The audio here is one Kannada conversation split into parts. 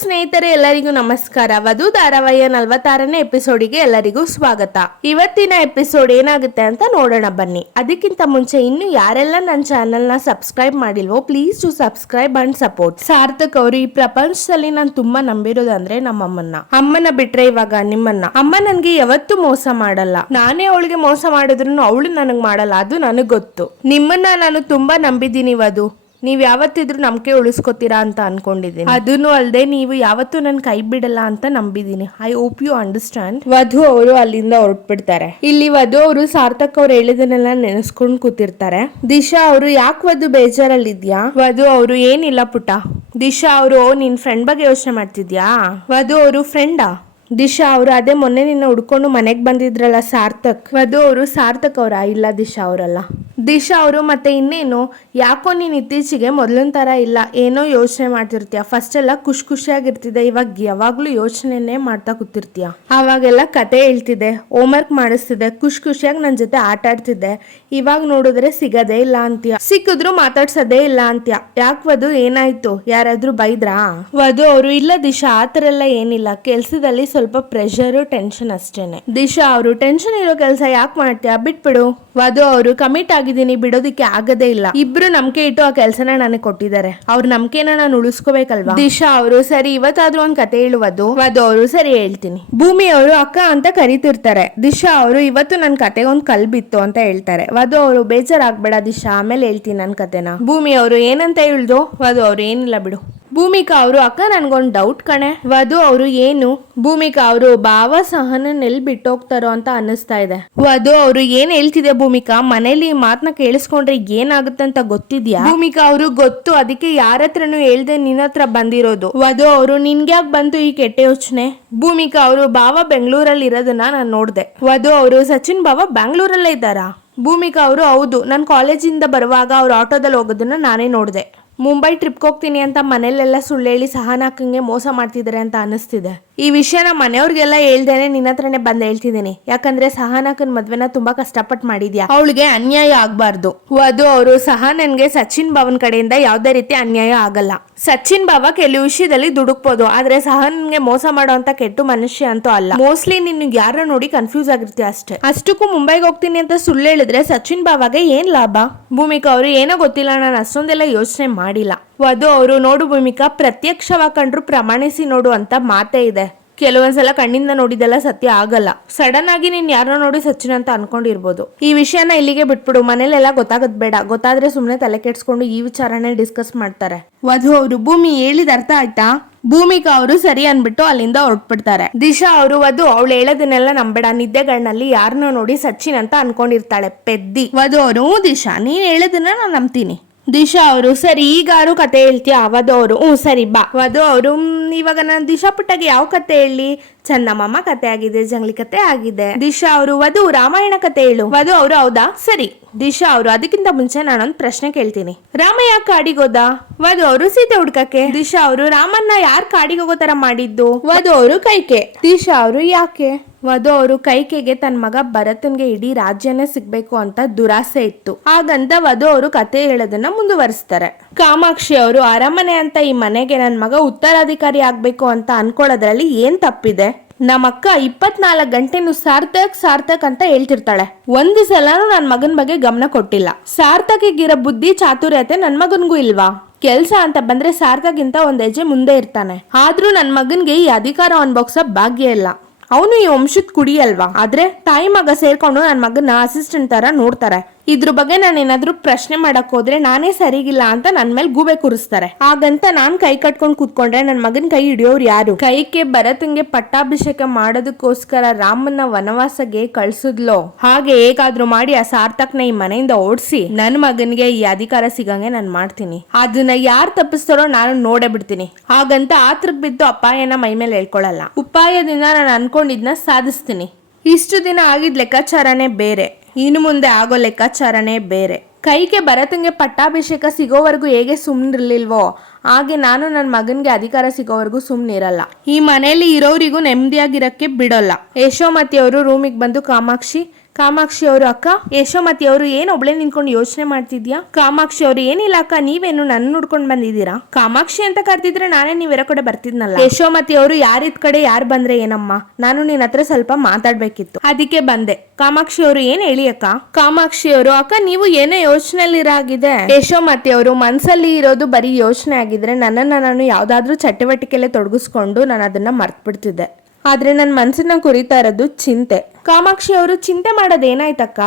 ಸ್ನೇಹಿತರೆ, ಎಲ್ಲರಿಗೂ ನಮಸ್ಕಾರ. ವಧು ಧಾರಾವಾಹಿಯ ನಲ್ವತ್ತಾರನೇ ಎಪಿಸೋಡಿಗೆ ಎಲ್ಲರಿಗೂ ಸ್ವಾಗತ. ಇವತ್ತಿನ ಎಪಿಸೋಡ್ ಏನಾಗುತ್ತೆ ಅಂತ ನೋಡೋಣ ಬನ್ನಿ. ಅದಕ್ಕಿಂತ ಮುಂಚೆ ಇನ್ನು ಯಾರೆಲ್ಲ ನನ್ನ ಚಾನೆಲ್ನ subscribe ಮಾಡಿಲ್ವೋ please to subscribe and support Sarthak ಅವರು ಈ ಪ್ರಪಂಚದಲ್ಲಿ ನಾನು ತುಂಬಾ ನಂಬಿರೋದಂದ್ರೆ ನಮ್ಮ ಅಮ್ಮನ್ನ ಅಮ್ಮನ ಬಿಟ್ರೆ ಇವಾಗ ನಿಮ್ಮನ್ನ. ಅಮ್ಮ ನನ್ಗೆ ಯಾವತ್ತೂ ಮೋಸ ಮಾಡಲ್ಲ. ನಾನೇ ಅವಳಿಗೆ ಮೋಸ ಮಾಡಿದ್ರು ಅವಳು ನನಗ್ ಮಾಡಲ್ಲ. ಅದು ನನಗ್ ಗೊತ್ತು. ನಿಮ್ಮನ್ನ ನಾನು ತುಂಬಾ ನಂಬಿದ್ದೀನಿ ವಧು. ನೀವ್ ಯಾವತ್ತಿದ್ರು ನಂಬಿಕೆ ಉಳಿಸ್ಕೊತೀರಾ ಅಂತ ಅನ್ಕೊಂಡಿದ್ದೀನಿ. ಅದನ್ನು ಅಲ್ಲದೆ ನೀವು ಯಾವತ್ತೂ ನನ್ ಕೈ ಬಿಡಲ್ಲ ಅಂತ ನಂಬಿದೀನಿ ಐ ಹೋಪ್ ಯು ಅಂಡರ್ಸ್ಟ್ಯಾಂಡ್ ವಧು ಅವರು ಅಲ್ಲಿಂದ ಹೊರಟ್ಬಿಡ್ತಾರೆ. ಇಲ್ಲಿ ವಧು ಅವರು ಸಾರ್ಥಕ್ ಅವ್ರು ಹೇಳಿದನ್ನೆಲ್ಲ ನೆನೆಸ್ಕೊಂಡ್ ಕೂತಿರ್ತಾರೆ. ದಿಶಾ ಅವರು ಯಾಕೆ ವಧು ಬೇಜಾರಲ್ಲಿದ್ಯಾ? ವಧು ಅವರು ಏನಿಲ್ಲ ಪುಟ. ದಿಶಾ ಅವರು ನಿನ್ ಫ್ರೆಂಡ್ ಬಗ್ಗೆ ಯೋಚನೆ ಮಾಡ್ತಿದ್ಯಾ? ವಧು ಅವರು ಫ್ರೆಂಡಾ ದಿಶಾ ಅವರು ಅದೇ ಮೊನ್ನೆ ನಿನ್ನ ಹುಡ್ಕೊಂಡು ಮನೆಗೆ ಬಂದಿದ್ರಲ್ಲ ಸಾರ್ಥಕ್? ವಧು ಅವರು ಸಾರ್ಥಕ್ ಅವರ? ಇಲ್ಲ ದಿಶಾ ಅವರಲ್ಲ. ದಿಶಾ ಅವರು ಮತ್ತೆ ಇನ್ನೇನು? ಯಾಕೋ ನೀನು ಇತ್ತೀಚೆಗೆ ಮೊದಲಿನ ಥರ ಇಲ್ಲ. ಏನೋ ಯೋಚನೆ ಮಾಡ್ತಿರ್ತೀಯ. ಫಸ್ಟ್ ಎಲ್ಲ ಖುಷಿ ಖುಷಿಯಾಗಿರ್ತಿದೆ. ಇವಾಗ ಯಾವಾಗಲೂ ಯೋಚನೆನೇ ಮಾಡ್ತಾ ಕೂತಿರ್ತೀಯ. ಆವಾಗೆಲ್ಲ ಕತೆ ಹೇಳ್ತಿದ್ದೆ ಹೋಮ್ವರ್ಕ್ ಮಾಡಿಸ್ತಿದ್ದೆ ಖುಷಿ ಖುಷಿಯಾಗಿ ನನ್ನ ಜೊತೆ ಆಟ ಆಡ್ತಿದ್ದೆ. ಇವಾಗ ನೋಡಿದ್ರೆ ಸಿಗದೇ ಇಲ್ಲ ಅಂತೀಯ. ಸಿಕ್ಕಿದ್ರು ಮಾತಾಡ್ಸೋದೇ ಇಲ್ಲ ಅಂತೀಯ. ಯಾಕೆ ವಧು? ಏನಾಯ್ತು? ಯಾರಾದ್ರೂ ಬೈದ್ರಾ? ವಧು ಅವರು ಇಲ್ಲ ದಿಶಾ, ಆ ಥರ ಎಲ್ಲ ಏನಿಲ್ಲ. ಕೆಲಸದಲ್ಲಿ ಸ್ವಲ್ಪ ಪ್ರೆಷರು, ಟೆನ್ಷನ್ ಅಷ್ಟೇನೆ. ದಿಶಾ ಅವರು, ಟೆನ್ಷನ್ ಇರೋ ಕೆಲಸ ಯಾಕೆ ಮಾಡ್ತೀಯ? ಬಿಟ್ಬಿಡು. ವಧು ಅವರು, ಕಮಿಟ್ ಆಗಿದ್ದೀನಿ ಬಿಡೋದಕ್ಕೆ ಆಗದೇ ಇಲ್ಲ. ಇಬ್ರು ನಂಬಿಕೆ ಇಟ್ಟು ಆ ಕೆಲಸನ ನನಗೆ ಕೊಟ್ಟಿದ್ದಾರೆ. ಅವ್ರ ನಂಬಿಕೆನ ನಾನು ಉಳಿಸ್ಕೋಬೇಕಲ್ವಾ? ದಿಶಾ ಅವರು ಸರಿ, ಇವತ್ತಾದ್ರೂ ಒಂದ್ ಕತೆ ಹೇಳುವುದು ಅದು ಅವರು ಸರಿ ಹೇಳ್ತೀನಿ. ಭೂಮಿ ಅವರು ಅಕ್ಕ ಅಂತ ಕರಿತಿರ್ತಾರೆ. ದಿಶಾ ಅವರು, ಇವತ್ತು ನನ್ ಕತೆಗೊಂದು ಕಲ್ಬಿತ್ತು ಅಂತ ಹೇಳ್ತಾರೆ. ವಧು ಅವರು, ಬೇಜಾರಾಗ್ಬೇಡ ದಿಶಾ, ಆಮೇಲೆ ಹೇಳ್ತೀನಿ ನನ್ ಕತೆನ. ಭೂಮಿ ಅವರು, ಏನಂತ ಹೇಳ್ದು? ವಧು ಅವ್ರು, ಏನಿಲ್ಲ ಬಿಡು. ಭೂಮಿಕಾ ಅವರು ಅಕ್ಕ ನನ್ಗೊಂದು ಡೌಟ್ ಕಣೆ. ವಧು ಅವರು ಏನು? ಭೂಮಿಕಾ ಅವರು ಭಾವ ಸಹನ ಎಲ್ಲಿ ಬಿಟ್ಟೋಗ್ತಾರೋ ಅಂತ ಅನ್ನಿಸ್ತಾ ಇದೆ. ವಧು ಅವರು ಏನ್ ಹೇಳ್ತಿದೆ ಭೂಮಿಕಾ? ಮನೇಲಿ ಮಾತನ್ನ ಕೇಳಿಸ್ಕೊಂಡ್ರೆ ಏನಾಗುತ್ತೆ ಅಂತ ಗೊತ್ತಿದ್ಯಾ? ಭೂಮಿಕಾ ಅವರು ಗೊತ್ತು, ಅದಕ್ಕೆ ಯಾರ ಹತ್ರನೂ ಹೇಳ್ದೆ ನಿನ್ನ ಹತ್ರ ಬಂದಿರೋದು. ವಧು ಅವರು ನಿನ್ಗ್ಯಾಕ್ ಬಂತು ಈ ಕೆಟ್ಟ ಯೋಚನೆ? ಭೂಮಿಕಾ ಅವರು ಭಾವ ಬೆಂಗಳೂರಲ್ಲಿ ಇರೋದನ್ನ ನಾನು ನೋಡ್ದೆ. ವಧು ಅವರು ಸಚಿನ್ ಭಾವ ಬ್ಯಾಂಗ್ಳೂರಲ್ಲೇ ಇದ್ದಾರಾ? ಭೂಮಿಕಾ ಅವರು ಹೌದು, ನಾನು ಕಾಲೇಜಿಂದ ಬರುವಾಗ ಅವ್ರು ಆಟೋದಲ್ಲಿ ಹೋಗೋದನ್ನ ನಾನೇ ನೋಡಿದೆ. ಮುಂಬೈ ಟ್ರಿಪ್ಗೆ ಹೋಗ್ತೀನಿ ಅಂತ ಮನೇಲೆಲ್ಲ ಸುಳ್ಳು ಹೇಳಿ ಸಹನಾಕಂಗೆ ಮೋಸ ಮಾಡ್ತಿದ್ದಾರೆ ಅಂತ ಅನಿಸ್ತಿದೆ ಈ ವಿಷಯನ ಮನೆಯವ್ರಿಗೆಲ್ಲ ಹೇಳ್ದೇನೆ ನಿನ್ನ ಹತ್ರನೇ ಬಂದ್ ಹೇಳ್ತಿದ್ದೀನಿ. ಯಾಕಂದ್ರೆ ಸಹನಾಕನ್ ಮದ್ವೆನ ತುಂಬಾ ಕಷ್ಟಪಟ್ಟು ಮಾಡಿದ್ಯಾ? ಅವಳಿಗೆ ಅನ್ಯಾಯ ಆಗ್ಬಾರ್ದು. ವಧು ಅವರು ಸಹನನ್ಗೆ ಸಚಿನ್ ಭವನ್ ಕಡೆಯಿಂದ ಯಾವ್ದೇ ರೀತಿ ಅನ್ಯಾಯ ಆಗಲ್ಲ. ಸಚಿನ್ ಬಾವ ಕೆಲವು ವಿಷಯದಲ್ಲಿ ದುಡುಕ್ಬೋದು. ಆದ್ರೆ ಸಹನ್ಗೆ ಮೋಸ ಮಾಡೋಂತ ಕೆಟ್ಟು ಮನುಷ್ಯ ಅಂತೂ ಅಲ್ಲ. ಮೋಸ್ಟ್ಲಿ ನಿನ್ ಯಾರ ನೋಡಿ ಕನ್ಫ್ಯೂಸ್ ಆಗಿರ್ತೀಯ ಅಷ್ಟೇ. ಅಷ್ಟಕ್ಕೂ ಮುಂಬೈಗೆ ಹೋಗ್ತೀನಿ ಅಂತ ಸುಳ್ಳು ಹೇಳಿದ್ರೆ ಸಚಿನ್ ಬಾವಾಗೆ ಏನ್ ಲಾಭ? ಭೂಮಿಕಾ ಅವರು ಏನೋ ಗೊತ್ತಿಲ್ಲ, ನಾನು ಅಷ್ಟೊಂದೆಲ್ಲ ಯೋಚನೆ ಮಾಡಿಲ್ಲ. ವಧು ಅವರು ನೋಡು ಭೂಮಿಕಾ, ಪ್ರತ್ಯಕ್ಷವಾಗಿ ಕಂಡ್ರು ಪ್ರಮಾಣಿಸಿ ನೋಡು ಅಂತ ಮಾತೇ ಇದೆ. ಕೆಲವೊಂದ್ಸಲ ಕಣ್ಣಿಂದ ನೋಡಿದೆಲ್ಲ ಸತ್ಯ ಆಗಲ್ಲ. ಸಡನ್ ಆಗಿ ನೀನ್ ಯಾರೋ ನೋಡಿ ಸಚಿನ್ ಅಂತ ಅನ್ಕೊಂಡಿರ್ಬೋದು. ಈ ವಿಷಯನ ಇಲ್ಲಿಗೆ ಬಿಟ್ಬಿಡು. ಮನೇಲೆಲ್ಲ ಗೊತ್ತಾಗದ್ ಬೇಡ. ಗೊತ್ತಾದ್ರೆ ಸುಮ್ನೆ ತಲೆ ಕೆಡ್ಸ್ಕೊಂಡು ಈ ವಿಚಾರನೆ ಡಿಸ್ಕಸ್ ಮಾಡ್ತಾರೆ. ವಧು ಅವರು ಭೂಮಿ ಹೇಳಿದ ಅರ್ಥ ಆಯ್ತಾ? ಭೂಮಿಕಾ ಅವರು ಸರಿ ಅನ್ಬಿಟ್ಟು ಅಲ್ಲಿಂದ ಹೊರಟ್ಬಿಡ್ತಾರೆ. ದಿಶಾ ಅವರು ವಧು ಅವಳು ಹೇಳೋದನ್ನೆಲ್ಲ ನಂಬೇಡ. ನಿದ್ದೆಗಳಲ್ಲಿ ಯಾರನ್ನೋ ನೋಡಿ ಸಚಿನ್ ಅಂತ ಅನ್ಕೊಂಡಿರ್ತಾಳೆ. ಪೆದ್ದಿ. ವಧು ಅವರು ದಿಶಾ ನೀನ್ ಹೇಳೋದನ್ನ ನಾನು ನಂಬ್ತೀನಿ. ದಿಶಾ ಅವರು ಸರಿ ಈಗಾರು ಕತೆ ಹೇಳ್ತೀಯಾ? ವಧು ಅವರು. ಹ್ಞೂ ಸರಿ ಬಾ. ವಧು ಅವರು ಇವಾಗ ನಾನು ದಿಶಾ ಪುಟ್ಟಗೆ ಯಾವ ಕತೆ ಹೇಳಿ? ಚಂದಮಾಮ ಕತೆ ಆಗಿದೆ ಜಂಗ್ಲಿ ಕತೆ ಆಗಿದೆ. ದಿಶಾ ಅವರು ವಧು ರಾಮಾಯಣ ಕತೆ ಹೇಳು. ವಧು ಅವರು ಹೌದಾ? ಸರಿ. ದಿಶಾ ಅವರು, ಅದಕ್ಕಿಂತ ಮುಂಚೆ ನಾನೊಂದು ಪ್ರಶ್ನೆ ಕೇಳ್ತೀನಿ. ರಾಮ ಯಾಕೆ ಕಾಡಿಗೋದ ವಧು ಅವರು ಸೀತೆ ಹುಡ್ಕಕ್ಕೆ. ದಿಶಾ ಅವರು ರಾಮನ್ನ ಯಾರ್ ಕಾಡಿಗೆ ಹೋಗೋ ತರ ಮಾಡಿದ್ದು? ವಧು ಅವರು ಕೈಕೆ. ದಿಶಾ ಅವರು ಯಾಕೆ? ವಧು ಅವರು ಕೈಕೆಗೆ ತನ್ನ ಮಗ ಭರತನ್ಗೆ ಇಡೀ ರಾಜ್ಯನೇ ಸಿಗ್ಬೇಕು ಅಂತ ದುರಾಸೆ ಇತ್ತು. ಹಾಗಂತ ವಧು ಅವರು ಕತೆ ಹೇಳೋದನ್ನ ಮುಂದುವರಿಸ್ತಾರೆ. ಕಾಮಾಕ್ಷಿ ಅವರು, ಅರಮನೆ ಅಂತ ಈ ಮನೆಗೆ ನನ್ನ ಮಗ ಉತ್ತರಾಧಿಕಾರಿ ಆಗ್ಬೇಕು ಅಂತ ಅನ್ಕೊಳ್ಳೋದ್ರಲ್ಲಿ ಏನ್ ತಪ್ಪಿದೆ? ನಮ್ಮಕ್ಕ ಇಪ್ಪತ್ನಾಲ್ಕು ಗಂಟೆನು ಸಾರ್ಥಕ್ ಸಾರ್ಥಕ್ ಅಂತ ಹೇಳ್ತಿರ್ತಾಳೆ. ಒಂದು ಸಲನೂ ನನ್ನ ಮಗನ ಬಗ್ಗೆ ಗಮನ ಕೊಟ್ಟಿಲ್ಲ. ಸಾರ್ಥಕಿಗಿರೋ ಬುದ್ಧಿ, ಚಾತುರ್ಯತೆ ನನ್ನ ಮಗನಿಗೂ ಇಲ್ವಾ? ಕೆಲಸ ಅಂತ ಬಂದ್ರೆ ಸಾರ್ಥಕ್ಗಿಂತ ಒಂದು ಹೆಜ್ಜೆ ಮುಂದೆ ಇರ್ತಾನೆ. ಆದ್ರೂ ನನ್ನ ಮಗನ್ಗೆ ಈ ಅಧಿಕಾರ ಅನ್ಭೋಗ್ಸೋ ಭಾಗ್ಯ ಇಲ್ಲ. ಅವನು ಈ ವಂಶದ ಕುಡಿ ಅಲ್ವಾ? ಆದ್ರೆ ತಾಯಿ ಮಗ ಸೇರ್ಕೊಂಡು ನನ್ನ ಮಗನ ಅಸಿಸ್ಟೆಂಟ್ ತರ ನೋಡ್ತಾರೆ. ಇದ್ರ ಬಗ್ಗೆ ನಾನು ಏನಾದರೂ ಪ್ರಶ್ನೆ ಮಾಡಕ್ ಹೋದ್ರೆ ನಾನೇ ಸರಿಗಿಲ್ಲ ಅಂತ ನನ್ ಮೇಲೆ ಗೂಬೆ ಕೂರಿಸ್ತಾರೆ. ಹಾಗಂತ ನಾನ್ ಕೈ ಕಟ್ಕೊಂಡು ಕೂತ್ಕೊಂಡ್ರೆ ನನ್ ಮಗನ್ ಕೈ ಹಿಡಿಯೋರು ಯಾರು? ಕೈಗೆ ಭರತಂಗೆ ಪಟ್ಟಾಭಿಷೇಕ ಮಾಡೋದಕ್ಕೋಸ್ಕರ ರಾಮನ ವನವಾಸಗೆ ಕಳ್ಸಿದ್ಲೋ? ಹಾಗೆ ಹೇಗಾದ್ರೂ ಮಾಡಿ ಆ ಸಾರ್ಥಕ್ನ ಈ ಮನೆಯಿಂದ ಓಡಿಸಿ ನನ್ ಮಗನ್ಗೆ ಈ ಅಧಿಕಾರ ಸಿಗಂಗೆ ನಾನು ಮಾಡ್ತೀನಿ. ಅದನ್ನ ಯಾರು ತಪ್ಪಿಸ್ತಾರೋ ನಾನು ನೋಡೇ ಬಿಡ್ತೀನಿ. ಹಾಗಂತ ಆತ್ರಕ್ ಬಿದ್ದು ಅಪಾಯನ ಮೈ ಮೇಲೆ ಹೇಳ್ಕೊಳಲ್ಲ. ಉಪಾಯದಿಂದ ನಾನು ಅನ್ಕೊಂಡಿದ್ನ ಸಾಧಿಸ್ತೀನಿ. ಇಷ್ಟು ದಿನ ಆಗಿದ್ ಲೆಕ್ಕಾಚಾರನೇ ಬೇರೆ. ಇನ್ನು ಮುಂದೆ ಆಗೋ ಲೆಕ್ಕಾಚಾರನೇ ಬೇರೆ. ಕೈಗೆ ಭರತಂಗೆ ಪಟ್ಟಾಭಿಷೇಕ ಸಿಗೋವರೆಗೂ ಹೇಗೆ ಸುಮ್ಮನಿರ್ಲಿಲ್ವೋ ಹಾಗೆ ನಾನು ನನ್ನ ಮಗನಿಗೆ ಅಧಿಕಾರ ಸಿಗೋವರೆಗೂ ಸುಮ್ಮನಿರಲ್ಲ ಈ ಮನೆಯಲ್ಲಿ ಇರೋರಿಗೂ ನೆಮ್ಮದಿಯಾಗಿರಕ್ಕೆ ಬಿಡೋಲ್ಲ. ಯಶೋಮತಿ ಅವರು ರೂಮಿಗೆ ಬಂದು ಕಾಮಾಕ್ಷಿ ಕಾಮಾಕ್ಷಿ ಅವರು ಅಕ್ಕ? ಯಶೋಮತಿ ಅವರು ಏನು ಒಬ್ಳೆ ನಿಂತ್ಕೊಂಡು ಯೋಚನೆ ಮಾಡ್ತಿದ್ಯಾ? ಕಾಮಾಕ್ಷಿ ಅವರು ಏನಿಲ್ಲ ಅಕ್ಕ, ನೀವೇನು ನನ್ನ ನೋಡ್ಕೊಂಡ್ ಬಂದಿದ್ದೀರಾ? ಕಾಮಾಕ್ಷಿ ಅಂತ ಕರ್ತಿದ್ರೆ ನಾನೇ ನೀವೆರ ಕಡೆ ಬರ್ತಿದ್ನಲ್ಲ. ಯಶೋಮತಿ ಅವರು ಯಾರಿದ್ ಕಡೆ ಯಾರು ಬಂದ್ರೆ ಏನಮ್ಮ? ನಾನು ನಿನ್ನ ಹತ್ರ ಸ್ವಲ್ಪ ಮಾತಾಡ್ಬೇಕಿತ್ತು. ಅದಕ್ಕೆ ಬಂದೆ. ಕಾಮಾಕ್ಷಿ ಅವರು ಏನ್ ಹೇಳಿ ಅಕ್ಕ? ಕಾಮಾಕ್ಷಿ ಅವರು, ಅಕ್ಕ, ನೀವು ಏನೇ ಯೋಚನೆಯಲ್ಲಿರಾಗಿದೆ? ಯಶೋಮತಿ ಅವರು, ಮನ್ಸಲ್ಲಿ ಇರೋದು ಬರೀ ಯೋಚನೆ ಆಗಿದ್ರೆ ನನ್ನನ್ನ ನಾನು ಯಾವ್ದಾದ್ರೂ ಚಟುವಟಿಕೆಲೆ ತೊಡಗಿಸ್ಕೊಂಡು ನಾನು ಅದನ್ನ ಮರ್ತ್ ಬಿಡ್ತಿದ್ದೆ ಆದ್ರೆ ನನ್ನ ಮನಸ್ಸನ್ನ ಕುರಿತಾ ಇರೋದು ಚಿಂತೆ. ಕಾಮಾಕ್ಷಿ ಅವರು ಚಿಂತೆ ಮಾಡೋದೇನಾಯ್ತಕ್ಕ?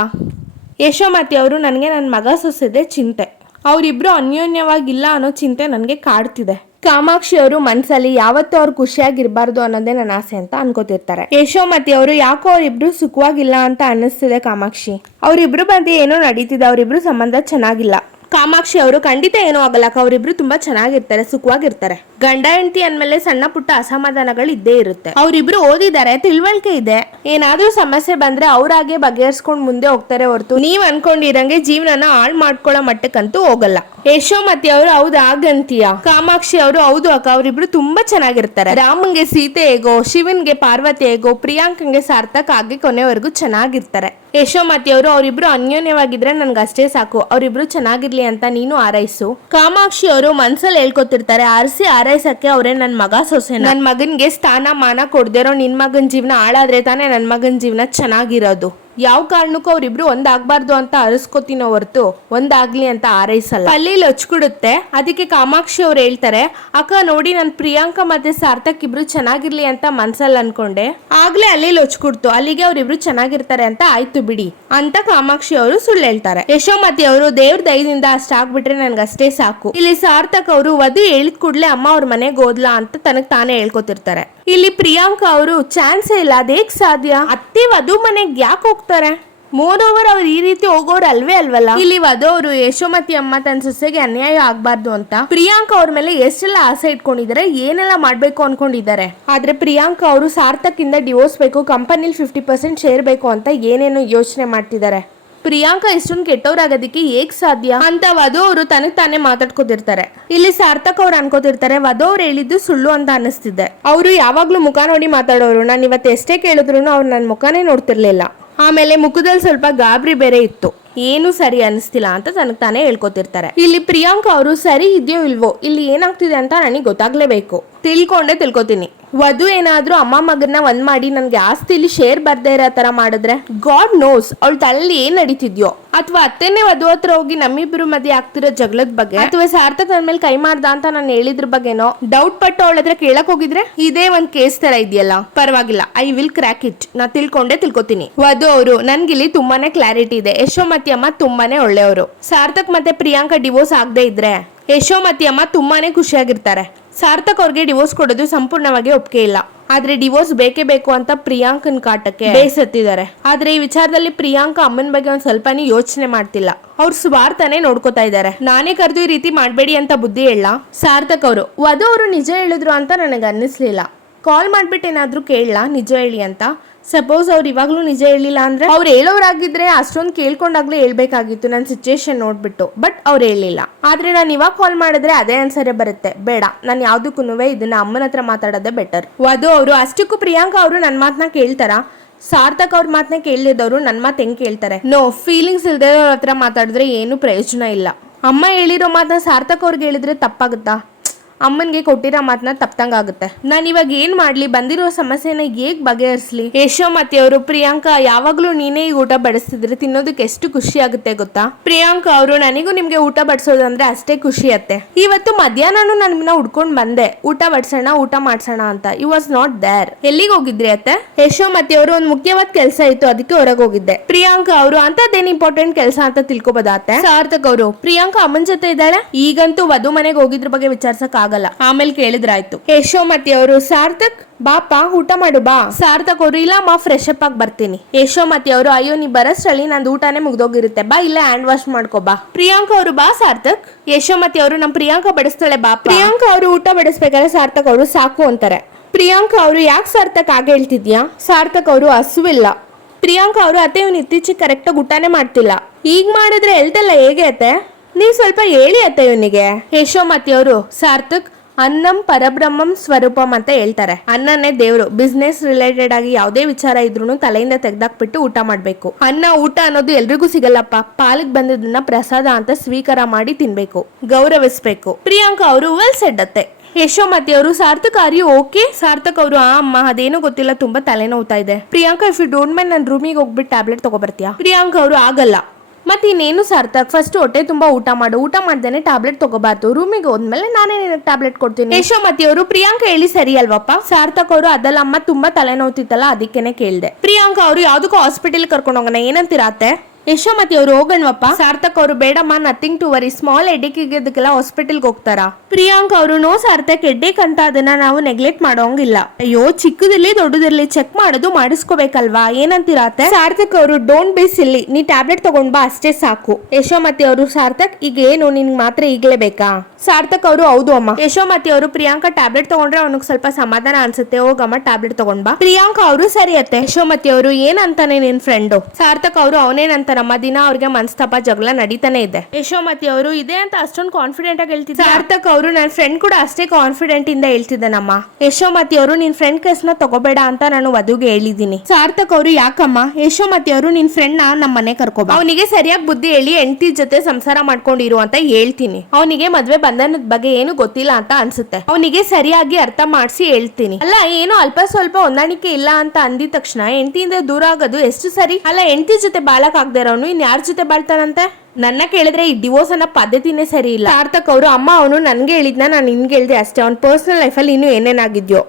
ಯಶೋಮತಿ ಅವರು ನನಗೆ ನನ್ನ ಮಗ ಸೊಸೆದೆ ಚಿಂತೆ. ಅವರಿಬ್ರು ಅನ್ಯೋನ್ಯವಾಗಿಲ್ಲ ಅನ್ನೋ ಚಿಂತೆ ನನಗೆ ಕಾಡ್ತಿದೆ. ಕಾಮಾಕ್ಷಿ ಅವರು ಮನಸ್ಸಲ್ಲಿ ಯಾವತ್ತೂ ಅವ್ರು ಖುಷಿಯಾಗಿರಬಾರ್ದು ಅನ್ನೋದೇ ನನ್ನ ಆಸೆ ಅಂತ ಅನ್ಕೋತಿರ್ತಾರೆ. ಯಶೋಮತಿ ಅವರು ಯಾಕೋ ಅವರಿಬ್ರು ಸುಖವಾಗಿಲ್ಲ ಅಂತ ಅನ್ನಿಸ್ತಿದೆ ಕಾಮಾಕ್ಷಿ. ಅವರಿಬ್ರು ಬಂದು ಏನೋ ನಡೀತಿದೆ, ಅವರಿಬ್ರು ಸಂಬಂಧ ಚೆನ್ನಾಗಿಲ್ಲ. ಕಾಮಾಕ್ಷಿ ಅವರು ಖಂಡಿತ ಏನೂ ಆಗಲ್ಲ ಅವರಿಬ್ರು ತುಂಬಾ ಚೆನ್ನಾಗಿರ್ತಾರೆ, ಸುಖವಾಗಿರ್ತಾರೆ. ಗಂಡ, ಹೆಂಡತಿ ಅಂದ್ಮೇಲೆ ಸಣ್ಣ ಪುಟ್ಟ ಅಸಮಾಧಾನಗಳು ಇದ್ದೇ ಇರುತ್ತೆ. ಅವರಿಬ್ರು ಓದಿದ್ದಾರೆ, ತಿಳುವಳಿಕೆ ಇದೆ. ಏನಾದ್ರೂ ಸಮಸ್ಯೆ ಬಂದ್ರೆ ಅವ್ರಾಗೆ ಬಗೆಹರಿಸ್ಕೊಂಡು ಮುಂದೆ ಹೋಗ್ತಾರೆ ಹೊರತು ನೀವ್ ಅನ್ಕೊಂಡಿರಂಗೆ ಜೀವನನ ಹಾಳು ಮಾಡ್ಕೊಳ್ಳೋ ಮಟ್ಟಕ್ಕಂತೂ ಹೋಗಲ್ಲ. ಯಶೋಮತಿ ಅವರು ಹೌದು ಆಗಂತೀಯ ಕಾಮಾಕ್ಷಿ ಅವರು ಹೌದು ಅಕ್ಕ, ಅವರಿಬ್ರು ತುಂಬಾ ಚೆನ್ನಾಗಿರ್ತಾರೆ. ರಾಮಂಗೆ ಸೀತೆ ಹೇಗೋ, ಶಿವನ್ಗೆ ಪಾರ್ವತಿ ಹೇಗೋ, ಪ್ರಿಯಾಂಕಂಗೆ ಸಾರ್ಥಕ್ ಆಗಿ ಕೊನೆವರೆಗೂ ಚೆನ್ನಾಗಿರ್ತಾರೆ. ಯಶೋಮತಿ ಅವರು ಅವರಿಬ್ರು ಅನ್ಯೋನ್ಯವಾಗಿದ್ರೆ ನನ್ಗೆ ಅಷ್ಟೇ ಸಾಕು. ಅವರಿಬ್ರು ಚೆನ್ನಾಗಿರ್ಲಿ ಅಂತ ನೀನು ಆರೈಸು. ಕಾಮಾಕ್ಷಿ ಅವರು ಮನ್ಸಲ್ಲಿ ಹೇಳ್ಕೊತಿರ್ತಾರೆ, ಆರಿಸಿ, ಆರೈಸಕ್ಕೆ ಅವರೇ ನನ್ ಮಗ ಸೊಸೆ ನನ್ ಮಗನ್ಗೆ ಸ್ಥಾನ ಮಾನ ಕೊಡ್ದಿರೋ ನಿನ್ ಮಗನ್ ಜೀವನ ಹಾಳಾದ್ರೆ ತಾನೇ ನನ್ ಮಗನ್ ಜೀವನ ಚೆನ್ನಾಗಿರೋದು. ಯಾವ ಕಾರಣಕ್ಕೂ ಅವ್ರಿಬ್ರು ಒಂದಾಗಬಾರ್ದು ಅಂತ ಅರಸ್ಕೋತೀನೋ ಹೊರತು ಒಂದಾಗ್ಲಿ ಅಂತ ಆರೈಸಲ್ಲ ಅಲ್ಲಿ ಹೊಚ್ಕೊಡುತ್ತೆ ಅದಕ್ಕೆ ಕಾಮಾಕ್ಷಿ ಅವ್ರು ಹೇಳ್ತಾರೆ, ಅಕ್ಕ, ನೋಡಿ ನನ್ ಪ್ರಿಯಾಂಕಾ ಮತ್ತೆ ಸಾರ್ಥಕ್ ಇಬ್ರು ಚೆನ್ನಾಗಿರ್ಲಿ ಅಂತ ಮನ್ಸಲ್ಲಿ ಅನ್ಕೊಂಡೆ. ಆಗ್ಲೇ ಅಲ್ಲಿ ಲೊಚ್ಕೊಡ್ತು. ಅಲ್ಲಿಗೆ ಅವ್ರಿಬ್ರು ಚೆನ್ನಾಗಿರ್ತಾರೆ ಅಂತ ಆಯ್ತು ಬಿಡಿ ಅಂತ ಕಾಮಾಕ್ಷಿ ಅವರು ಸುಳ್ಳು ಹೇಳ್ತಾರೆ. ಯಶೋಮತಿ ಅವರು ದೇವ್ರ ದಯದಿಂದ ಅಷ್ಟಾಗ್ಬಿಟ್ರೆ ನನ್ಗೆ ಅಷ್ಟೇ ಸಾಕು. ಇಲ್ಲಿ ಸಾರ್ಥಕ್ ಅವರು ವಧು ಹೇಳಿದ ಕೂಡ್ಲೆ ಅಮ್ಮ ಅವ್ರ ಮನೆಗೆ ಓದ್ಲಾ ಅಂತ ತನಗ್ ತಾನೇ ಹೇಳ್ಕೊತಿರ್ತಾರೆ. ಇಲ್ಲಿ ಪ್ರಿಯಾಂಕಾ ಅವರು ಚಾನ್ಸೇ ಇಲ್ಲ ಅದೇ ಸಾಧ್ಯ? ಅತ್ತೆ ವಧು ಮನೆಗೆ ಯಾಕೆ ಹೋಗ್ತಾರೆ? ಮೋರ್ ಓವರ್ ಅವ್ರು ಈ ರೀತಿ ಹೋಗೋರು ಅಲ್ವೇ ಅಲ್ವಲ್ಲ? ಇಲ್ಲಿ ವಧು ಅವರು ಯಶೋಮತಿ ಅಮ್ಮ ತನ್ನ ಸೊಸೆಗೆ ಅನ್ಯಾಯ ಆಗ್ಬಾರ್ದು ಅಂತ. ಪ್ರಿಯಾಂಕಾ ಅವ್ರ ಮೇಲೆ ಎಷ್ಟೆಲ್ಲ ಆಸೆ ಇಟ್ಕೊಂಡಿದ್ದಾರೆ ಏನೆಲ್ಲ ಮಾಡ್ಬೇಕು ಅನ್ಕೊಂಡಿದ್ದಾರೆ ಆದ್ರೆ ಪ್ರಿಯಾಂಕಾ ಅವರು ಸಾರ್ಥಕ್ ಇಂದ ಡಿವೋರ್ಸ್ ಬೇಕು ಕಂಪನಿಲಿ ಫಿಫ್ಟಿ ಪರ್ಸೆಂಟ್ ಶೇರ್ ಬೇಕು ಅಂತ ಏನೇನೋ ಯೋಚನೆ ಮಾಡ್ತಿದ್ದಾರೆ ಪ್ರಿಯಾಂಕಾ ಇಷ್ಟೊಂದು ಕೆಟ್ಟವ್ರಾಗೋದಕ್ಕೆ ಹೇಗ್ ಸಾಧ್ಯ? ಅಂತ ವಧು ಅವರು ತನಗೆ ತಾನೇ ಮಾತಾಡ್ಕೋತಿರ್ತಾರೆ. ಇಲ್ಲಿ ಸಾರ್ಥಕ್ ಅವ್ರು ಅನ್ಕೋತಿರ್ತಾರೆ, ವಧು ಅವ್ರು ಹೇಳಿದ್ದು ಸುಳ್ಳು ಅಂತ ಅನಿಸ್ತಿದೆ ಅವರು ಯಾವಾಗ್ಲೂ ಮುಖ ನೋಡಿ ಮಾತಾಡೋರು. ನಾನು ಇವತ್ತು ಎಷ್ಟೇ ಕೇಳಿದ್ರು ಅವ್ರು ನನ್ನ ಮುಖನೇ ನೋಡ್ತಿರ್ಲಿಲ್ಲ. ಆಮೇಲೆ ಮುಖದಲ್ಲಿ ಸ್ವಲ್ಪ ಗಾಬರಿ ಬೇರೆ ಇತ್ತು. ಏನು ಸರಿ ಅನಿಸ್ತಿಲ್ಲ ಅಂತ ತನಗೆ ತಾನೇ ಹೇಳ್ಕೊತಿರ್ತಾರೆ. ಇಲ್ಲಿ ಪ್ರಿಯಾಂಕಾ ಅವರು ಸರಿ ಇದೆಯೋ ಇಲ್ವೋ, ಇಲ್ಲಿ ಏನಾಗ್ತಿದೆ ಅಂತ ನನಗೆ ಗೊತ್ತಾಗ್ಲೇಬೇಕು. ತಿಳ್ಕೊಂಡೆ, ತಿಳ್ಕೊತೀನಿ. ವಧು ಏನಾದ್ರೂ ಅಮ್ಮ ಮಗನ್ನ ಒಂದ್ ಮಾಡಿ ನನ್ಗೆ ಆಸ್ತಿಲಿ ಶೇರ್ ಬರ್ದೇ ಇರೋ ತರ ಮಾಡಿದ್ರೆ ಗಾಡ್ ನೋಸ್ ಅವಳ ತಲೆಯಲ್ಲಿ ಏನ್ ನಡೀತಿದ್ಯೋ. ಅಥವಾ ಅತ್ತೆನೇ ವಧು ಹತ್ರ ಹೋಗಿ ನಮ್ಮಿಬ್ರು ಮಧ್ಯೆ ಆಗ್ತಿರೋ ಜಗಳದ ಬಗ್ಗೆ, ಅಥವಾ ಸಾರ್ಥಕ್ ನನ್ ಮೇಲೆ ಕೈ ಮಾಡ್ದ ಅಂತ ನಾನು ಹೇಳಿದ್ರ ಬಗ್ಗೆನೋ ಡೌಟ್ ಪಟ್ಟು ಅವಳ ಹತ್ರ ಕೇಳಕ್ ಹೋಗಿದ್ರೆ, ಇದೇ ಒಂದ್ ಕೇಸ್ ತರ ಇದೆಯಲ್ಲ. ಪರವಾಗಿಲ್ಲ ಐ ವಿಲ್ ಕ್ರ್ಯಾಕ್ ಇಟ್ ನಾ ತಿಳ್ಕೊಂಡೆ, ತಿಳ್ಕೊತೀನಿ. ವಧು ಅವರು ನನ್ಗಿಲ್ಲಿ ತುಂಬಾನೇ ಕ್ಲಾರಿಟಿ ಇದೆ. ಯಶೋಮತಿ ಅಮ್ಮ ತುಂಬಾನೇ ಒಳ್ಳೆಯವರು. ಸಾರ್ಥಕ್ ಮತ್ತೆ ಪ್ರಿಯಾಂಕಾ ಡಿವೋರ್ಸ್ ಆಗದೆ ಇದ್ರೆ, ಯಶೋಮತಿ ಅಮ್ಮ ತುಂಬಾನೇ ಖುಷಿಯಾಗಿರ್ತಾರೆ. ಸಾರ್ಥಕ್ ಅವ್ರಿಗೆ ಡಿವೋರ್ಸ್ ಕೊಡೋದು ಸಂಪೂರ್ಣವಾಗಿ ಒಪ್ಪಿಗೆ ಇಲ್ಲ. ಆದ್ರೆ ಡಿವೋರ್ಸ್ ಬೇಕೇ ಬೇಕು ಅಂತ ಪ್ರಿಯಾಂಕನ್ ಕಾಟಕ್ಕೆ ಬೇಸತ್ತಿದ್ದಾರೆ. ಆದ್ರೆ ಈ ವಿಚಾರದಲ್ಲಿ ಪ್ರಿಯಾಂಕ ಅಮ್ಮನ ಬಗ್ಗೆ ಒಂದ್ ಸ್ವಲ್ಪನೇ ಯೋಚನೆ ಮಾಡ್ತಿಲ್ಲ. ಅವ್ರ ಸ್ವಾರ್ಥನೇ ನೋಡ್ಕೋತಾ ಇದ್ದಾರೆ. ನಾನೇ ಕರೆದು ಈ ರೀತಿ ಮಾಡಬೇಡಿ ಅಂತ ಬುದ್ಧಿ ಹೇಳ ಸಾರ್ಥಕ್ ಅವರು, ವಧು ಅವರು ನಿಜ ಹೇಳಿದ್ರು ಅಂತ ನನಗೆ ಅನ್ನಿಸ್ಲಿಲ್ಲ. ಕಾಲ್ ಮಾಡ್ಬಿಟ್ಟು ಕೇಳಲ್ಲ ನಿಜ ಹೇಳಿ ಅಂತ. ಸಪೋಸ್ ಅವ್ರು ಇವಾಗ್ಲೂ ನಿಜ ಹೇಳಿಲ್ಲ ಅಂದ್ರೆ ಅವ್ರು ಹೇಳೋರಾಗಿದ್ರೆ ಅಷ್ಟೊಂದು ಕೇಳ್ಕೊಂಡಾಗ್ಲೇ ಹೇಳ್ಬೇಕಾಗಿತ್ತು ನನ್ನ ಸಿಚುಯೇಷನ್ ನೋಡ್ಬಿಟ್ಟು. ಬಟ್ ಅವ್ರು ಹೇಳಿಲ್ಲ. ಆದ್ರೆ ನಾನು ಇವಾಗ ಕಾಲ್ ಮಾಡಿದ್ರೆ ಅದೇ ಆನ್ಸರೇ ಬರುತ್ತೆ. ಬೇಡ. ನಾನು ಯಾವ್ದಕ್ಕೂ ಇದನ್ನ ಅಮ್ಮನ ಹತ್ರ ಮಾತಾಡೋದೇ ಬೆಟರ್ ವಧು ಅವರು, ಅಷ್ಟಕ್ಕೂ ಪ್ರಿಯಾಂಕಾ ಅವರು ನನ್ನ ಮಾತನ್ನ ಕೇಳ್ತಾರ? ಸಾರ್ಥಕ್ ಅವ್ರ ಮಾತನ್ನ ಕೇಳಿದವರು ನನ್ನ ಮಾತು ಹೆಂಗೆ ಕೇಳ್ತಾರೆ? ನೋ ಫೀಲಿಂಗ್ಸ್ ಇಲ್ದೇ ಅವ್ರ ಹತ್ರ ಮಾತಾಡಿದ್ರೆ ಏನು ಪ್ರಯೋಜನ ಇಲ್ಲ. ಅಮ್ಮ ಹೇಳಿರೋ ಮಾತನ್ನ ಸಾರ್ಥಕ್ ಅವ್ರಿಗೆ ಹೇಳಿದ್ರೆ ತಪ್ಪಾಗುತ್ತಾ? ಅಮ್ಮನ್ಗೆ ಕೊಟ್ಟಿರೋ ಮಾತನ್ನ ತಪ್ಪಂಗಾಗುತ್ತೆ ನಾನು ಇವಾಗ ಏನ್ ಮಾಡ್ಲಿ? ಬಂದಿರೋ ಸಮಸ್ಯೆನ ಹೇಗ್ ಬಗೆಹರಿಸ್ಲಿ? ಯಶೋಮತಿ ಅವರು ಪ್ರಿಯಾಂಕಾ, ಯಾವಾಗ್ಲೂ ನೀನೇ ಈಗ ಊಟ ಬಡಿಸ್ತಿದ್ರೆ ತಿನ್ನೋದಕ್ಕೆ ಎಷ್ಟು ಖುಷಿ ಆಗುತ್ತೆ ಗೊತ್ತಾ? ಪ್ರಿಯಾಂಕಾ ಅವರು, ನನಗೂ ನಿಮ್ಗೆ ಊಟ ಬಡಿಸೋದಂದ್ರೆ ಅಷ್ಟೇ ಖುಷಿ ಅತ್ತೆ. ಇವತ್ತು ಮಧ್ಯಾಹ್ನನೂ ನಾನು ನಿಮ್ಮನ್ನ ಹುಡ್ಕೊಂಡ್ ಬಂದೆ. ಊಟ ಬಡ್ಸೋಣ, ಊಟ ಮಾಡ್ಸೋಣ ಅಂತ. ಯು ವಾಸ್ ನಾಟ್ ದೇರ್ ಎಲ್ಲಿಗೆ ಹೋಗಿದ್ರಿ ಅತ್ತೆ? ಯಶೋಮತಿ ಅವರು ಒಂದು ಮುಖ್ಯವಾದ ಕೆಲಸ ಇತ್ತು, ಅದಕ್ಕೆ ಹೊರಗೆ ಹೋಗಿದ್ದೆ. ಪ್ರಿಯಾಂಕಾ ಅವರು ಅಂತದೇನ್ ಇಂಪಾರ್ಟೆಂಟ್ ಕೆಲಸ ಅಂತ ತಿಳ್ಕೊಬೋದಾತೆ ಸಾರ್ಥಕ್ ಅವರು, ಪ್ರಿಯಾಂಕಾ ಅಮ್ಮನ್ ಜೊತೆ ಇದ್ದಾಳೆ? ಈಗಂತೂ ವಧು ಮನೆಗೆ ಹೋಗಿದ್ರ ಬಗ್ಗೆ ವಿಚಾರಿಸಕ್ ಆಗಲ್ಲ. ಆಮೇಲೆ ಕೇಳಿದ್ರಾಯ್ತು. ಯಶೋಮತಿ ಅವರು ಸಾರ್ಥಕ್ ಬಾಪಾ ಊಟ ಮಾಡು ಬಾ. ಸಾರ್ಥಕ್ ಅವರು ಇಲ್ಲ ಮಾ ಫ್ರೆಶ್ ಅಪ್ ಆಗಿ ಬರ್ತೀನಿ. ಯಶೋಮತಿ ಅವರು ಅಯ್ಯೋ ನೀ ಬರಷ್ಟರಲ್ಲಿ ನಂದು ಊಟನೇ ಮುಗ್ದೋಗಿರುತ್ತೆ. ಬಾ ಇಲ್ಲ ಹ್ಯಾಂಡ್ ವಾಶ್ ಮಾಡ್ಕೋ ಬಾ. ಪ್ರಿಯಾಂಕಾ ಅವರು ಬಾ ಸಾರ್ಥಕ್. ಯಶೋಮತಿ ಅವರು ನಮ್ ಪ್ರಿಯಾಂಕಾ ಬಡಿಸ್ತಾಳೆ ಬಾ ಪ್ರಿಯಾಂಕಾ ಅವರು ಊಟ ಬಡಿಸ್ಬೇಕಾದ್ರೆ ಸಾರ್ಥಕ್ ಅವರು ಸಾಕು ಅಂತಾರೆ. ಪ್ರಿಯಾಂಕಾ ಅವರು ಯಾಕೆ ಸಾರ್ಥಕ್ ಆಗ ಹೇಳ್ತಿದ್ಯಾ? ಸಾರ್ಥಕ್ ಅವರು ಹಸುವಿಲ್ಲ. ಪ್ರಿಯಾಂಕಾ ಅವರು ಅತ್ತೆ ಇವ್ನು ಇತ್ತೀಚೆಗೆ ಕರೆಕ್ಟಾಗಿ ಊಟನೇ ಮಾಡ್ತಿಲ್ಲ. ಈಗ ಮಾಡಿದ್ರೆ ಹೇಳ್ತಲ್ಲ ಹೇಗೆ ಅತ್ತೆ ನೀವು ಸ್ವಲ್ಪ ಹೇಳಿ ಅತ್ತೆ ಇವನಿಗೆ. ಯಶೋಮತಿಯವರು, ಸಾರ್ಥಕ್ ಅನ್ನಂ ಪರಬ್ರಹ್ಮಂ ಸ್ವರೂಪಂ ಅಂತ ಹೇಳ್ತಾರೆ. ಅನ್ನನೇ ದೇವರು ಬಿಸ್ನೆಸ್ ರಿಲೇಟೆಡ್ ಆಗಿ ಯಾವುದೇ ವಿಚಾರ ಇದ್ರೂ ತಲೆಯಿಂದ ತೆಗ್ದಾಕ್ಬಿಟ್ಟು ಊಟ ಮಾಡಬೇಕು. ಅನ್ನ, ಊಟ ಅನ್ನೋದು ಎಲ್ರಿಗೂ ಸಿಗಲ್ಲಪ್ಪ. ಪಾಲಿಗೆ ಬಂದಿದ್ದನ್ನ ಪ್ರಸಾದ ಅಂತ ಸ್ವೀಕಾರ ಮಾಡಿ ತಿನ್ಬೇಕು. ಗೌರವಿಸ್ಬೇಕು. ಪ್ರಿಯಾಂಕಾ ಅವರು ವೆಲ್ ಸೆಡ್ ಅತ್ತೆ. ಯಶೋಮತಿ ಅವರು Sarthak are you okay Sarthak ಅವರು, ಆ, ಅಮ್ಮ, ಅದೇನೋ ಗೊತ್ತಿಲ್ಲ, ತುಂಬಾ ತಲೆನೋವ್ತಾ ಇದೆ. Priyanka if you don't mind ನನ್ನ ರೂಮಿಗೆ ಹೋಗ್ಬಿಟ್ಟು ಟ್ಯಾಬ್ಲೆಟ್ ತಗೋಬರ್ತೀಯಾ? ಪ್ರಿಯಾಂಕಾ ಅವರು ಆಗಲ್ಲ. ಮತ್ತೆ ಇನ್ನೇನು ಸಾರ್ಥಕ್? ಫಸ್ಟ್ ಹೊಟ್ಟೆ ತುಂಬಾ ಊಟ ಮಾಡು. ಊಟ ಮಾಡ್ದೇನೆ ಟ್ಯಾಬ್ಲೆಟ್ ತಗೋಬಾರ್ದು. ರೂಮಿಗೆ ಹೋದ್ಮೇಲೆ ನಾನೇ ನಿನಗೆ ಟ್ಯಾಬ್ಲೆಟ್ ಕೊಡ್ತೀನಿ. ಯಶೋಮತಿ ಅವರು, ಪ್ರಿಯಾಂಕ ಹೇಳಿ ಸರಿ ಅಲ್ವಪ್ಪ? ಸಾರ್ಥಕ್ ಅವರು ಅದಲ್ಲಮ್ಮ ತುಂಬಾ ತಲೆನೋವ್ತಿತ್ತಲ್ಲ, ಅದಕ್ಕೇನೆ ಕೇಳಿದೆ. ಪ್ರಿಯಾಂಕಾ ಅವರು, ಯಾವ್ದಕ್ಕೂ ಹಾಸ್ಪಿಟಲ್ ಕರ್ಕೊಂಡು ಹೋಗೋಣ, ಏನಂತೀರಾ ಅತ್ತೆ? ಯಶೋಮತಿ ಅವರು ಹೋಗಣ್ವಪ್ಪ? ಸಾರ್ಥಕ್ ಅವರು ಬೇಡಮ್ಮ nothing to worry small headache ಇದಕ್ಕೆಲ್ಲ ಹಾಸ್ಪಿಟಲ್ಗೆ ಹೋಗ್ತಾರಾ? ಪ್ರಿಯಾಂಕ್ ಅವರು ನೋ ಸಾರ್ಥಕ್ ಎಡ್ಡಿಕ್ ಅಂತ ಅದನ್ನ ನಾವು ನೆಗ್ಲೆಕ್ಟ್ ಮಾಡೋಂಗಿಲ್ಲ. ಅಯ್ಯೋ ಚಿಕ್ಕದಿರ್ಲಿ ದೊಡ್ಡದಿರ್ಲಿ ಚೆಕ್ ಮಾಡೋದು ಮಾಡಿಸ್ಕೋಬೇಕಲ್ವಾ? ಏನಂತಿರತ್ತೆ ಸಾರ್ಥಕ್ ಅವರು ಡೋಂಟ್ ಬಿ ಸಿಲ್ಲಿ ನೀ ಟ್ಯಾಬ್ಲೆಟ್ ತಗೊಂಡ್ ಬಾ ಅಷ್ಟೇ ಸಾಕು. ಯಶೋಮತಿ ಅವರು ಸಾರ್ಥಕ್ ಈಗ ಏನು ನಿನ್ಗೆ ಮಾತ್ರ ಈಗಲೇ ಬೇಕಾ? ಸಾರ್ಥಕ್ ಅವರು ಹೌದು ಅಮ್ಮ. ಯಶೋಮತಿ ಅವರು ಪ್ರಿಯಾಂಕಾ ಟ್ಯಾಬ್ಲೆಟ್ ತಗೊಂಡ್ರೆ ಅವನಿಗೆ ಸ್ವಲ್ಪ ಸಮಾಧಾನ ಅನ್ಸುತ್ತೆ. ಹೋಗಮ್ಮ ಟ್ಯಾಬ್ಲೆಟ್ ತಗೊಂಡ್ ಬಾ. ಪ್ರಿಯಾಂಕಾ ಅವರು ಸರಿಯತ್ತೆ ಯಶೋಮತಿ ಅವರು ಏನಂತಾನೆ ನಿನ್ ಫ್ರೆಂಡು ಸಾರ್ಥಕ್ ಅವರು ಅವನೇನಂತಾರಮ್ಮ ದಿನ ಅವ್ರಿಗೆ ಮನಸ್ತಾಪ ಜಗಳ ನಡೀತಾನೆ ಇದೆ. ಯಶೋಮತಿ ಅವರು ಇದೆ ಅಂತ ಅಷ್ಟೊಂದು ಕಾನ್ಫಿಡೆಂಟ್ ಆಗಿ ಹೇಳ್ತಿದ್ದೆ ಸಾರ್ಥಕ್ ಅವರು ನನ್ನ ಫ್ರೆಂಡ್ ಕೂಡ ಅಷ್ಟೇ ಕಾನ್ಫಿಡೆಂಟ್ ಇಂದ ಹೇಳ್ತಿದ್ದಾನಮ್ಮ ಯಶೋಮತಿ ಅವರು ನಿನ್ ಫ್ರೆಂಡ್ ಕೇಸ್ನ ತಗೋಬೇಡ ಅಂತ ನಾನು ವಧುಗೆ ಹೇಳಿದೀನಿ ಸಾರ್ಥಕ್ ಅವರು ಯಾಕಮ್ಮ? ಯಶೋಮತಿ ಅವರು ನಿನ್ ಫ್ರೆಂಡ್ನ ನಮ್ಮ ಮನೆ ಕರ್ಕೋಬಾ. ಅವನಿಗೆ ಸರಿಯಾಗಿ ಬುದ್ಧಿ ಹೇಳಿ ಹೆಂಡತಿ ಜೊತೆ ಸಂಸಾರ ಮಾಡ್ಕೊಂಡಿರು ಅಂತ ಹೇಳ್ತೀನಿ. ಅವನಿಗೆ ಮದ್ವೆ ಬಂಧನದ ಬಗ್ಗೆ ಏನು ಗೊತ್ತಿಲ್ಲ ಅಂತ ಅನ್ಸುತ್ತೆ. ಅವನಿಗೆ ಸರಿಯಾಗಿ ಅರ್ಥ ಮಾಡಿಸಿ ಹೇಳ್ತೀನಿ. ಅಲ್ಲ ಏನೋ ಅಲ್ಪ ಸ್ವಲ್ಪ ಹೊಂದಾಣಿಕೆ ಇಲ್ಲ ಅಂತ ಅಂದಿದ ತಕ್ಷಣ ಹೆಂಡತಿಯಿಂದ ದೂರ ಆಗೋದು ಎಷ್ಟು ಸರಿ? ಅಲ್ಲ ಹೆಂಡತಿ ಜೊತೆ ಬಾಳಕ್ ಆಗದೆ ಇರೋನು ಇನ್ ಯಾರ ಜೊತೆ ಬಾಳ್ತಾನಂತೆ? ನನ್ನ ಕೇಳಿದ್ರೆ ಈ ಡಿವೋರ್ಸ್ ಅನ್ನೋ ಪದ್ಧತಿನೇ ಸರಿ ಇಲ್ಲ. ಸಾರ್ಥಕ್ ಅವರು ಅಮ್ಮ, ಅವನು ನನ್ಗೆ ಹೇಳಿದ್ನ, ನಾನು ನಿನ್ಗೆ ಹೇಳಿದೆ ಅಷ್ಟೇ. ಅವ್ನ ಪರ್ಸನಲ್ ಲೈಫಲ್ಲಿ ಇನ್ನೂ ಏನೇನಾಗಿದ್ಯೋ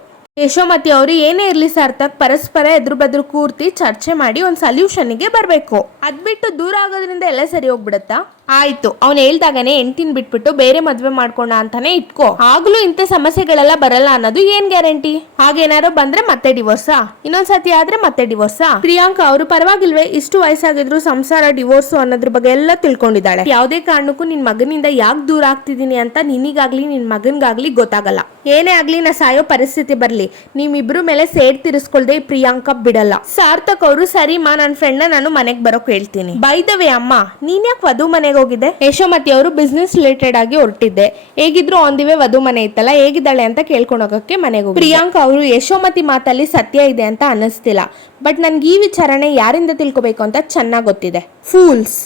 ಯಶೋಮತಿ ಅವರು, ಏನೇ ಇರ್ಲಿ ಸಾರ್ಥಕ್, ಪರಸ್ಪರ ಎದುರು ಬದ್ರು ಕೂರ್ತಿ ಚರ್ಚೆ ಮಾಡಿ ಒಂದು ಸೊಲ್ಯೂಷನ್ಗೆ ಬರಬೇಕು. ಅದ್ಬಿಟ್ಟು ದೂರ ಆಗೋದ್ರಿಂದ ಎಲ್ಲ ಸರಿ ಹೋಗ್ಬಿಡತ್ತಾ? ಆಯ್ತು, ಅವ್ನು ಹೇಳ್ದಾಗನೆ ಎಂಟಿನ್ ಬಿಟ್ಬಿಟ್ಟು ಬೇರೆ ಮದ್ವೆ ಮಾಡ್ಕೊಂಡ ಅಂತಾನೆ ಇಟ್ಕೋ. ಆಗ್ಲೂ ಇಂಥ ಸಮಸ್ಯೆಗಳೆಲ್ಲ ಬರಲ್ಲ ಅನ್ನೋದು ಏನ್ ಗ್ಯಾರಂಟಿ? ಹಾಗೇನಾರು ಬಂದ್ರೆ ಮತ್ತೆ ಡಿವೋರ್ಸಾ ಇನ್ನೊಂದ್ಸತಿ ಆದ್ರೆ ಮತ್ತೆ ಡಿವೋರ್ಸಾ ಪ್ರಿಯಾಂಕಾ, ಅವರು ಪರವಾಗಿಲ್ವೇ ಇಷ್ಟು ವಯಸ್ಸಾಗಿದ್ರು ಸಂಸಾರ ಡಿವೋರ್ಸು ಅನ್ನೋದ್ರ ಬಗ್ಗೆ ಎಲ್ಲ ತಿಳ್ಕೊಂಡಿದ್ದಾಳೆ. ಯಾವುದೇ ಕಾರಣಕ್ಕೂ ನಿನ್ ಮಗನಿಂದ ಯಾಕೆ ದೂರ ಆಗ್ತಿದೀನಿ ಅಂತ ನಿನಿಗಾಗ್ಲಿ, ನಿನ್ ಮಗನ್ಗಾಗ್ಲಿ ಗೊತ್ತಾಗಲ್ಲ. ಏನೇ ಆಗ್ಲಿ ನಾ ಸಾಯೋ ಪರಿಸ್ಥಿತಿ ಬರ್ಲಿ. ನಿಮ್ಮಿಬ್ರು ಮೇಲೆ ಸೇಡ್ ತಿರ್ಸ್ಕೊಳ್ದೆ ಪ್ರಿಯಾಂಕಾ ಬಿಡಲ್ಲ. ಸಾರ್ಥಕ್ ಅವರು ಸರಿ ಮಾ ನನ್ನ ಫ್ರೆಂಡ್ನ ನಾನು ಮನೆಗೆ ಬರೋಕ್ ಹೇಳ್ತೀನಿ. ಬೈದವೆ ಅಮ್ಮ ನೀನ್ ಯಾಕೆ ವಧು ಮನೆಗೆ ಹೋಗಿದ್ದೆ. ಯಶೋಮತಿ ಅವರು ಬಿಸ್ನೆಸ್ ರಿಲೇಟೆಡ್ ಆಗಿ ಹೊರಟಿದ್ದೆ. ಹೇಗಿದ್ರು ಆನ್ ದಿವೆ ವಧು ಮನೆ ಇತ್ತಲ್ಲ ಹೇಗಿದ್ದಾಳೆ ಅಂತ ಕೇಳ್ಕೊಂಡು ಹೋಗಕ್ಕೆ ಮನೆಗೆ ಹೋಗಿ ಪ್ರಿಯಾಂಕಾ ಅವರು ಯಶೋಮತಿ ಮಾತಲ್ಲಿ ಸತ್ಯ ಇದೆ ಅಂತ ಅನ್ನಿಸ್ತಿಲ್ಲ. ಬಟ್ ನನ್ಗೆ ಈ ವಿಚಾರಣೆ ಯಾರಿಂದ ತಿಳ್ಕೊಬೇಕು ಅಂತ ಚೆನ್ನಾಗಿ ಗೊತ್ತಿದೆ. ಫೂಲ್ಸ್.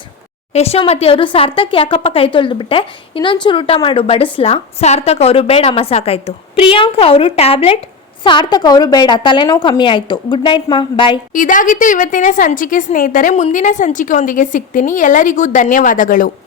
ಯಶೋಮತಿ ಅವರು ಸಾರ್ಥಕ್ ಯಾಕಪ್ಪ ಕೈ ತೊಳೆದು ಬಿಟ್ಟೆ ಇನ್ನೊಂಚೂರು ಊಟ ಮಾಡು ಬಡಿಸ್ಲಾ? ಸಾರ್ಥಕ್ ಅವರು ಬೇಡಮ್ಮ ಸಾಕಾಯ್ತು ಪ್ರಿಯಾಂಕಾ ಅವರು ಟ್ಯಾಬ್ಲೆಟ್? ಸಾರ್ಥಕ್ ಅವರು ಬೇಡ, ತಲೆನೋವು ಕಮ್ಮಿ ಆಯ್ತು. ಗುಡ್ ನೈಟ್ ಮಾ. ಬಾಯ್ ಇದಾಗಿತ್ತು ಇವತ್ತಿನ ಸಂಚಿಕೆ ಸ್ನೇಹಿತರೆ. ಮುಂದಿನ ಸಂಚಿಕೆಯೊಂದಿಗೆ ಸಿಗ್ತೀನಿ. ಎಲ್ಲರಿಗೂ ಧನ್ಯವಾದಗಳು.